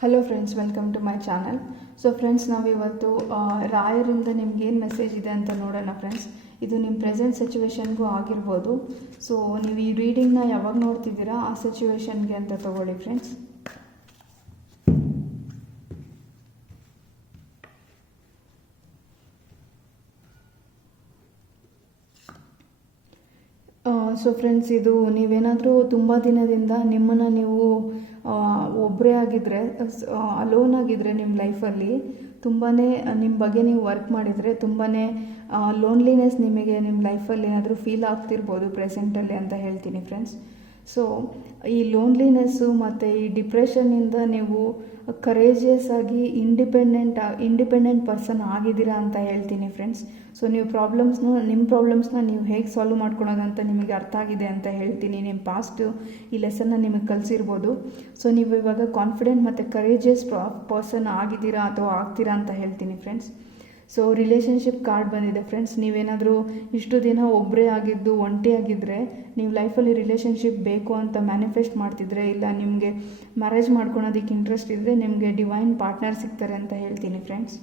Hello friends, welcome to my channel. So friends, ನಾವಿವತ್ತು ರಾಯರಿಂದ ನಿಮ್ಗೇನು ಮೆಸೇಜ್ ಇದೆ ಅಂತ ನೋಡೋಣ ಫ್ರೆಂಡ್ಸ್. ಇದು ನಿಮ್ಮ ಪ್ರೆಸೆಂಟ್ ಸಿಚುವೇಶನ್ಗೂ ಆಗಿರ್ಬೋದು. ಸೊ ನೀವು ಈ ರೀಡಿಂಗ್ನ ಯಾವಾಗ ನೋಡ್ತಿದ್ದೀರಾ ಆ ಸಿಚುವೇಶನ್ಗೆ ಅಂತ ತಗೊಳ್ಳಿ ಫ್ರೆಂಡ್ಸ್. ಸೊ ಫ್ರೆಂಡ್ಸ್, ಇದು ನೀವೇನಾದರೂ ತುಂಬ ದಿನದಿಂದ ನಿಮ್ಮನ್ನು ನೀವು ಒಬ್ಬರೇ ಆಗಿದ್ದರೆ, ಅಲೋನ್ ಆಗಿದ್ದರೆ ನಿಮ್ಮ ಲೈಫಲ್ಲಿ ತುಂಬಾ ನಿಮ್ಮ ಬಗ್ಗೆ ನೀವು ವರ್ಕ್ ಮಾಡಿದರೆ ತುಂಬಾ ಲೋನ್ಲಿನೆಸ್ ನಿಮಗೆ ನಿಮ್ಮ ಲೈಫಲ್ಲಿ ಏನಾದರೂ ಫೀಲ್ ಆಗ್ತಿರ್ಬೋದು ಪ್ರೆಸೆಂಟಲ್ಲಿ ಅಂತ ಹೇಳ್ತೀನಿ ಫ್ರೆಂಡ್ಸ್. ಸೊ ಈ ಲೋನ್ಲಿನೆಸ್ಸು ಮತ್ತು ಈ ಡಿಪ್ರೆಷನ್ನಿಂದ ನೀವು ಕರೇಜಿಯಸ್ ಆಗಿ ಇಂಡಿಪೆಂಡೆಂಟ್ ಪರ್ಸನ್ ಆಗಿದ್ದೀರಾ ಅಂತ ಹೇಳ್ತೀನಿ ಫ್ರೆಂಡ್ಸ್. ಸೊ ನೀವು ನಿಮ್ಮ ಪ್ರಾಬ್ಲಮ್ಸ್ನ ನೀವು ಹೇಗೆ ಸಾಲ್ವ್ ಮಾಡ್ಕೊಳೋದಂತ ನಿಮಗೆ ಅರ್ಥ ಆಗಿದೆ ಅಂತ ಹೇಳ್ತೀನಿ. ನಿಮ್ಮ ಪಾಸ್ಟು ಈ ಲೆಸನ್ನ ನಿಮಗೆ ಕಲಿಸಿರ್ಬೋದು. ಸೊ ನೀವು ಇವಾಗ ಕಾನ್ಫಿಡೆಂಟ್ ಮತ್ತು ಕರೇಜಿಯಸ್ ಪರ್ಸನ್ ಆಗಿದ್ದೀರಾ ಅಥವಾ ಆಗ್ತೀರಾ ಅಂತ ಹೇಳ್ತೀನಿ ಫ್ರೆಂಡ್ಸ್. ಸೊ ರಿಲೇಷನ್ಶಿಪ್ ಕಾರ್ಡ್ ಬಂದಿದೆ ಫ್ರೆಂಡ್ಸ್. ನೀವೇನಾದರೂ ಇಷ್ಟು ದಿನ ಒಬ್ಬರೇ ಆಗಿದ್ದು ಒಂಟಿ ಆಗಿದ್ದರೆ, ನೀವು ಲೈಫಲ್ಲಿ ರಿಲೇಷನ್ಶಿಪ್ ಬೇಕು ಅಂತ ಮ್ಯಾನಿಫೆಸ್ಟ್ ಮಾಡ್ತಿದ್ರೆ, ಇಲ್ಲ ನಿಮಗೆ ಮ್ಯಾರೇಜ್ ಮಾಡ್ಕೊಳೋದಕ್ಕೆ ಇಂಟ್ರೆಸ್ಟ್ ಇದ್ದರೆ ನಿಮಗೆ ಡಿವೈನ್ ಪಾರ್ಟ್ನರ್ ಸಿಗ್ತಾರೆ ಅಂತ ಹೇಳ್ತೀನಿ ಫ್ರೆಂಡ್ಸ್.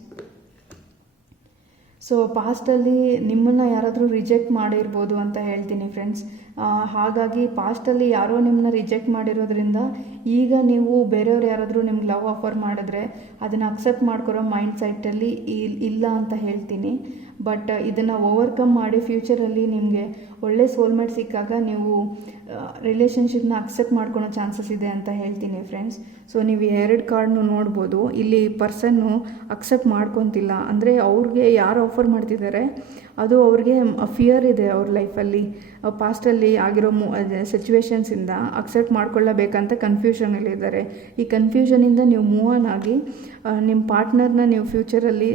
ಸೊ ಪಾಸ್ಟಲ್ಲಿ ನಿಮ್ಮನ್ನು ಯಾರಾದರೂ ರಿಜೆಕ್ಟ್ ಮಾಡಿರ್ಬೋದು ಅಂತ ಹೇಳ್ತೀನಿ ಫ್ರೆಂಡ್ಸ್. ಹಾಗಾಗಿ ಪಾಸ್ಟಲ್ಲಿ ಯಾರೋ ನಿಮ್ಮನ್ನ ರಿಜೆಕ್ಟ್ ಮಾಡಿರೋದ್ರಿಂದ ಈಗ ನೀವು ಬೇರೆಯವ್ರು ಯಾರಾದರೂ ನಿಮ್ಗೆ ಲವ್ ಆಫರ್ ಮಾಡಿದ್ರೆ ಅದನ್ನು ಅಕ್ಸೆಪ್ಟ್ ಮಾಡ್ಕೊರೋ ಮೈಂಡ್ ಸೆಟ್ಟಲ್ಲಿ ಇಲ್ಲ ಅಂತ ಹೇಳ್ತೀನಿ. ಬಟ್ ಇದನ್ನು ಓವರ್ಕಮ್ ಮಾಡಿ ಫ್ಯೂಚರಲ್ಲಿ ನಿಮಗೆ ಒಳ್ಳೆ ಸೋಲ್ಮೇಟ್ ಸಿಕ್ಕಾಗ ನೀವು ರಿಲೇಷನ್ಶಿಪ್ನ ಅಕ್ಸೆಪ್ಟ್ ಮಾಡ್ಕೊಳೋ ಚಾನ್ಸಸ್ ಇದೆ ಅಂತ ಹೇಳ್ತೀನಿ ಫ್ರೆಂಡ್ಸ್. ಸೊ ನೀವು 2 ಕಾರ್ಡ್ನು ನೋಡ್ಬೋದು. ಇಲ್ಲಿ ಪರ್ಸನ್ನು ಅಕ್ಸೆಪ್ಟ್ ಮಾಡ್ಕೊತಿಲ್ಲ, ಅಂದರೆ ಅವ್ರಿಗೆ ಯಾರು ಆಫರ್ ಮಾಡ್ತಿದ್ದಾರೆ ಅದು ಅವ್ರಿಗೆ ಫಿಯರ್ ಇದೆ ಅವ್ರ ಲೈಫಲ್ಲಿ. ಪಾಸ್ಟಲ್ಲಿ ಆಗಿರೋ ಸಿಚುವೇಶನ್ಸಿಂದ ಅಕ್ಸೆಪ್ಟ್ ಮಾಡ್ಕೊಳ್ಳಬೇಕಂತ ಕನ್ಫ್ಯೂಷನಲ್ಲಿದ್ದಾರೆ. ಈ ಕನ್ಫ್ಯೂಷನಿಂದ ನೀವು ಮೂವ್ ಆನ್ ಆಗಿ ನಿಮ್ಮ ಪಾರ್ಟ್ನರ್ನ ನೀವು ಫ್ಯೂಚರಲ್ಲಿ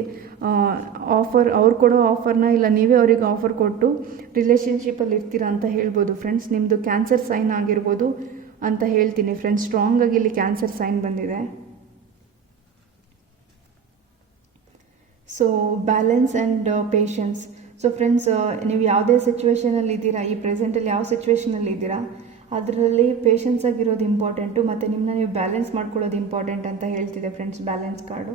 ಅವ್ರು ಕೊಡೋ ಆಫರ್ನ ಇಲ್ಲ ನೀವೇ ಅವರಿಗೆ ಆಫರ್ ಕೊಟ್ಟು ರಿಲೇಷನ್ಶಿಪ್ಪಲ್ಲಿ ಇರ್ತೀರಾ ಅಂತ ಹೇಳ್ಬೋದು ಫ್ರೆಂಡ್ಸ್. ನಿಮ್ಮದು ಕ್ಯಾನ್ಸರ್ ಸೈನ್ ಆಗಿರ್ಬೋದು ಅಂತ ಹೇಳ್ತೀನಿ ಫ್ರೆಂಡ್ಸ್. ಸ್ಟ್ರಾಂಗಾಗಿ ಇಲ್ಲಿ ಕ್ಯಾನ್ಸರ್ ಸೈನ್ ಬಂದಿದೆ. So balance and patience. So friends, ನೀವು ಯಾವುದೇ ಸಿಚುವೇಷನಲ್ಲಿ ಇದ್ದೀರಾ, ಈ ಪ್ರೆಸೆಂಟಲ್ಲಿ ಯಾವ ಸಿಚುವೇಷನಲ್ಲಿ ಇದ್ದೀರಾ ಅದರಲ್ಲಿ ಪೇಷನ್ಸ್ ಆಗಿರೋದು ಇಂಪಾರ್ಟೆಂಟು, ಮತ್ತು ನಿಮ್ಮನ್ನ ನೀವು ಬ್ಯಾಲೆನ್ಸ್ ಮಾಡ್ಕೊಳ್ಳೋದು ಇಂಪಾರ್ಟೆಂಟ್ ಅಂತ ಹೇಳ್ತಿದೆ friends balance card.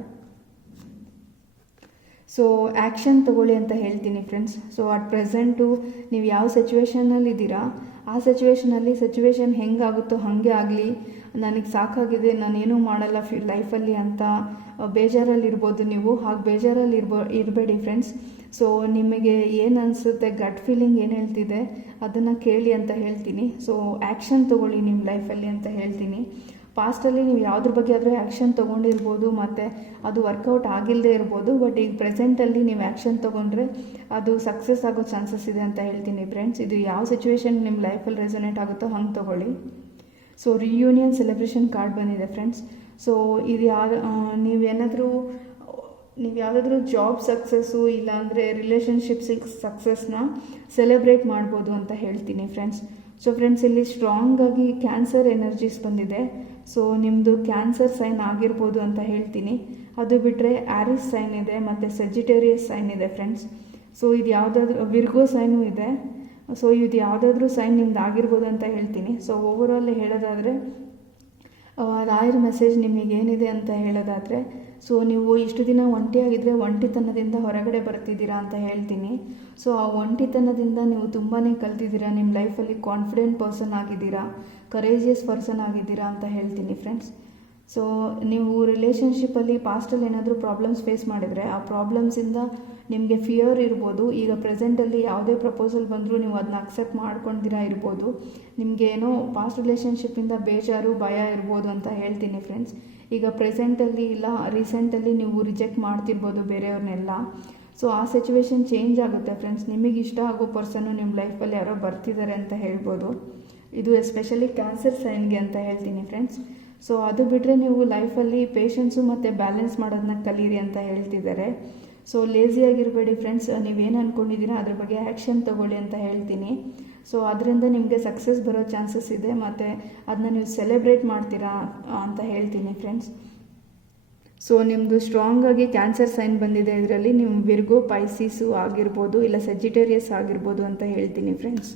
So action ತೊಗೊಳ್ಳಿ ಅಂತ ಹೇಳ್ತೀನಿ ಫ್ರೆಂಡ್ಸ್. ಸೊ ಅಟ್ ಪ್ರೆಸೆಂಟು ನೀವು ಯಾವ ಸಿಚುವೇಷನಲ್ಲಿ ಇದ್ದೀರಾ ಆ ಸಿಚುವೇಷನ್ ಹೆಂಗಾಗುತ್ತೋ ಹಾಗೆ ಆಗಲಿ, ನನಗೆ ಸಾಕಾಗಿದೆ, ನಾನೇನೂ ಮಾಡಲ್ಲ ಲೈಫಲ್ಲಿ ಅಂತ ಬೇಜಾರಲ್ಲಿರ್ಬೋದು ನೀವು. ಹಾಗೆ ಬೇಜಾರಲ್ಲಿ ಇರಬೇಡಿ ಫ್ರೆಂಡ್ಸ್. ಸೊ ನಿಮಗೆ ಏನು ಅನಿಸುತ್ತೆ, ಗಟ್ ಫೀಲಿಂಗ್ ಏನು ಹೇಳ್ತಿದೆ ಅದನ್ನು ಕೇಳಿ ಅಂತ ಹೇಳ್ತೀನಿ. ಸೊ ಆ್ಯಕ್ಷನ್ ತೊಗೊಳ್ಳಿ ನಿಮ್ಮ ಲೈಫಲ್ಲಿ ಅಂತ ಹೇಳ್ತೀನಿ. ಪಾಸ್ಟಲ್ಲಿ ನೀವು ಯಾವುದ್ರ ಬಗ್ಗೆ ಆದರೂ ಆ್ಯಕ್ಷನ್ ತೊಗೊಂಡಿರ್ಬೋದು ಮತ್ತು ಅದು ವರ್ಕೌಟ್ ಆಗಿಲ್ಲದೆ ಇರ್ಬೋದು. ಬಟ್ ಈಗ ಪ್ರೆಸೆಂಟಲ್ಲಿ ನೀವು ಆ್ಯಕ್ಷನ್ ತೊಗೊಂಡ್ರೆ ಅದು ಸಕ್ಸಸ್ ಆಗೋ ಚಾನ್ಸಸ್ ಇದೆ ಅಂತ ಹೇಳ್ತೀನಿ ಫ್ರೆಂಡ್ಸ್. ಇದು ಯಾವ ಸಿಚುವೇಶನ್ ನಿಮ್ಮ ಲೈಫಲ್ಲಿ ರೆಸೊನೇಟ್ ಆಗುತ್ತೋ ಹಂಗೆ ತೊಗೊಳ್ಳಿ. ಸೊ ರಿಯೂನಿಯನ್ ಸೆಲೆಬ್ರೇಷನ್ ಕಾರ್ಡ್ ಬಂದಿದೆ ಫ್ರೆಂಡ್ಸ್. ಸೊ ಇದು ನೀವು ಯಾವುದಾದ್ರೂ ಜಾಬ್ ಸಕ್ಸಸ್ಸು ಇಲ್ಲಾಂದರೆ ರಿಲೇಷನ್ಶಿಪ್ ಸಕ್ಸಸ್ನ ಸೆಲೆಬ್ರೇಟ್ ಮಾಡ್ಬೋದು ಅಂತ ಹೇಳ್ತೀನಿ ಫ್ರೆಂಡ್ಸ್. ಸೊ ಫ್ರೆಂಡ್ಸ್, ಇಲ್ಲಿ ಸ್ಟ್ರಾಂಗಾಗಿ ಕ್ಯಾನ್ಸರ್ ಎನರ್ಜೀಸ್ ಬಂದಿದೆ. ಸೊ ನಿಮ್ಮದು ಕ್ಯಾನ್ಸರ್ ಸೈನ್ ಆಗಿರ್ಬೋದು ಅಂತ ಹೇಳ್ತೀನಿ. ಅದು ಬಿಟ್ಟರೆ ಆರಿಸ್ ಸೈನ್ ಇದೆ ಮತ್ತು ಸೆಜಿಟೇರಿಯಸ್ ಸೈನ್ ಇದೆ ಫ್ರೆಂಡ್ಸ್. ಸೊ ಇದು ಯಾವುದಾದ್ರೂ ವಿರ್ಗೋ ಸೈನು ಇದೆ. ಸೊ ಇದು ಯಾವುದಾದ್ರೂ ಸೈನ್ ನಿಮ್ದು ಆಗಿರ್ಬೋದು ಅಂತ ಹೇಳ್ತೀನಿ. ಸೊ ಓವರಾಲ್ ಹೇಳೋದಾದರೆ ರಾಯರ್ ಮೆಸೇಜ್ ನಿಮಗೇನಿದೆ ಅಂತ ಹೇಳೋದಾದರೆ, ಸೊ ನೀವು ಇಷ್ಟು ದಿನ ಒಂಟಿಯಾಗಿದ್ದರೆ ಒಂಟಿತನದಿಂದ ಹೊರಗಡೆ ಬರ್ತಿದ್ದೀರಾ ಅಂತ ಹೇಳ್ತೀನಿ. ಸೊ ಆ ಒಂಟಿತನದಿಂದ ನೀವು ತುಂಬಾ ಕಲ್ತಿದ್ದೀರಾ, ನಿಮ್ಮ ಲೈಫಲ್ಲಿ ಕಾನ್ಫಿಡೆಂಟ್ ಪರ್ಸನ್ ಆಗಿದ್ದೀರಾ, ಕರೇಜಿಯಸ್ ಪರ್ಸನ್ ಆಗಿದ್ದೀರಾ ಅಂತ ಹೇಳ್ತೀನಿ ಫ್ರೆಂಡ್ಸ್. ಸೊ ನೀವು ರಿಲೇಷನ್ಶಿಪ್ಪಲ್ಲಿ ಪಾಸ್ಟಲ್ಲಿ ಏನಾದರೂ ಪ್ರಾಬ್ಲಮ್ಸ್ ಫೇಸ್ ಮಾಡಿದರೆ ಆ ಪ್ರಾಬ್ಲಮ್ಸಿಂದ ನಿಮಗೆ ಫಿಯರ್ ಇರ್ಬೋದು. ಈಗ ಪ್ರೆಸೆಂಟಲ್ಲಿ ಯಾವುದೇ ಪ್ರಪೋಸಲ್ ಬಂದರೂ ನೀವು ಅದನ್ನ ಅಕ್ಸೆಪ್ಟ್ ಮಾಡ್ಕೊಂಡಿರಾ ಇರ್ಬೋದು. ನಿಮಗೇನೋ ಪಾಸ್ಟ್ ರಿಲೇಷನ್ಶಿಪ್ಪಿಂದ ಬೇಜಾರು ಭಯ ಇರ್ಬೋದು ಅಂತ ಹೇಳ್ತೀನಿ ಫ್ರೆಂಡ್ಸ್. ಈಗ ಪ್ರೆಸೆಂಟಲ್ಲಿ ಇಲ್ಲ ರೀಸೆಂಟಲ್ಲಿ ನೀವು ರಿಜೆಕ್ಟ್ ಮಾಡ್ತಿರ್ಬೋದು ಬೇರೆಯವ್ರನ್ನೆಲ್ಲ. ಸೊ ಆ ಸಿಚುವೇಶನ್ ಚೇಂಜ್ ಆಗುತ್ತೆ ಫ್ರೆಂಡ್ಸ್. ನಿಮಗೆ ಇಷ್ಟ ಆಗೋ ಪರ್ಸನ್ನು ನಿಮ್ಮ ಲೈಫಲ್ಲಿ ಯಾರೋ ಬರ್ತಿದ್ದಾರೆ ಅಂತ ಹೇಳ್ಬೋದು. ಇದು ಎಸ್ಪೆಷಲಿ ಕ್ಯಾನ್ಸರ್ ಸೈನ್ಗೆ ಅಂತ ಹೇಳ್ತೀನಿ ಫ್ರೆಂಡ್ಸ್. ಸೊ ಅದು ಬಿಟ್ಟರೆ ನೀವು ಲೈಫಲ್ಲಿ ಪೇಷನ್ಸು ಮತ್ತು ಬ್ಯಾಲೆನ್ಸ್ ಮಾಡೋದನ್ನ ಕಲೀರಿ ಅಂತ ಹೇಳ್ತಿದ್ದಾರೆ. ಸೊ ಲೇಸಿಯಾಗಿರಬೇಡಿ ಫ್ರೆಂಡ್ಸ್. ನೀವೇನು ಅಂದ್ಕೊಂಡಿದ್ದೀರಾ ಅದ್ರ ಬಗ್ಗೆ ಆ್ಯಕ್ಷನ್ ತೊಗೊಳ್ಳಿ ಅಂತ ಹೇಳ್ತೀನಿ. ಸೊ ಅದರಿಂದ ನಿಮಗೆ ಸಕ್ಸಸ್ ಬರೋ ಚಾನ್ಸಸ್ ಇದೆ ಮತ್ತು ಅದನ್ನ ನೀವು ಸೆಲೆಬ್ರೇಟ್ ಮಾಡ್ತೀರಾ ಅಂತ ಹೇಳ್ತೀನಿ ಫ್ರೆಂಡ್ಸ್. ಸೊ ನಿಮ್ಮದು ಸ್ಟ್ರಾಂಗಾಗಿ ಕ್ಯಾನ್ಸರ್ ಸೈನ್ ಬಂದಿದೆ. ಇದರಲ್ಲಿ ನೀವು ವಿರ್ಗೋ ಪೈಸಿಸು ಆಗಿರ್ಬೋದು ಇಲ್ಲ ಸೆಜಿಟೇರಿಯಸ್ ಆಗಿರ್ಬೋದು ಅಂತ ಹೇಳ್ತೀನಿ ಫ್ರೆಂಡ್ಸ್.